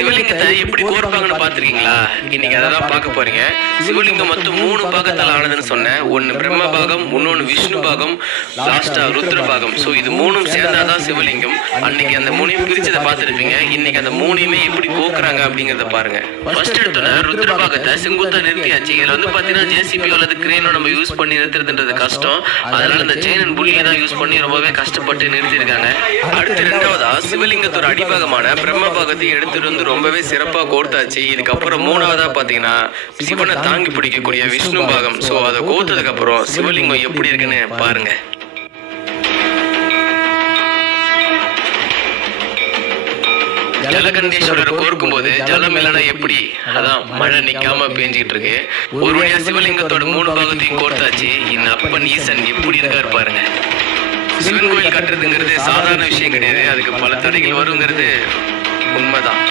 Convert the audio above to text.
சிவலிங்கத்தை எப்படி கோர்ப்பாங்கன்னு பாத்திருக்கீங்களா? இன்னைக்கு அதான் பார்க்க போறீங்க. சிவலிங்கம் மொத்தம் 3 பாகத்தால் ஆனதுன்னு சொன்னேன். ஒன்னு பிரம்ம பாகம், இன்னொன்னு விஷ்ணு பாகம், லாஸ்டா ருத்ர பாகம். சோ இது 3ம் சேர்ந்தாதான் சிவலிங்கம். அன்னைக்கு அந்த 3யும் பிரிச்சதை பார்த்திருப்பீங்க. இன்னைக்கு அந்த 3யுமே எப்படி கோக்குறாங்க அப்படிங்கறத பாருங்க. ஃபர்ஸ்ட் எடுத்தோன்னா ருத்ர பாகத்தை செங்குத்தா நிறுத்தியாச்சு. இதுல வந்து பாத்தீங்கன்னா ஜேசிபி அல்லது கிரேனோ நம்ம யூஸ் பண்ணி நிறுத்துறதுன்றது கஷ்டம். அதனால இந்த செயின் அண்ட் புல்லியை தான் யூஸ் பண்ணி ரொம்பவே கஷ்டப்பட்டு நிறுத்திருக்காங்க. அடுத்து ரெண்டாவதா சிவலிங்கத்தோட அடிபாகமான பிரம்ம பாகத்தை எடுத்துட்டு வந்து ரொம்பவே சிறப்பா கோர்த்தாச்சு. இதுக்கப்புறம் மூணாவதா பாத்தீங்கன்னா சிவனை தாங்கி பிடிக்கக்கூடிய விஷ்ணு பாகம். சோ அதை கோர்த்ததுக்கு அப்புறம் சிவலிங்கம் எப்படி இருக்குன்னு பாருங்க. ஜலகண்டேஸ்வரர் கோர்க்கும் போது ஜலம் இல்லைன்னா எப்படி? அதான் மழை நிக்காம பேஞ்சிட்டு இருக்கு. ஒரு வழியா சிவலிங்கத்தோட 3 பாகத்தையும் கோர்த்தாச்சு. இந்த அப்பன் ஈசன் எப்படி இருக்காரு பாருங்க. சிவன் கோயில் கட்டுறதுங்கிறது சாதாரண விஷயம் கிடையாது. அதுக்கு பல தடைகள் வருங்கிறது உண்மைதான்.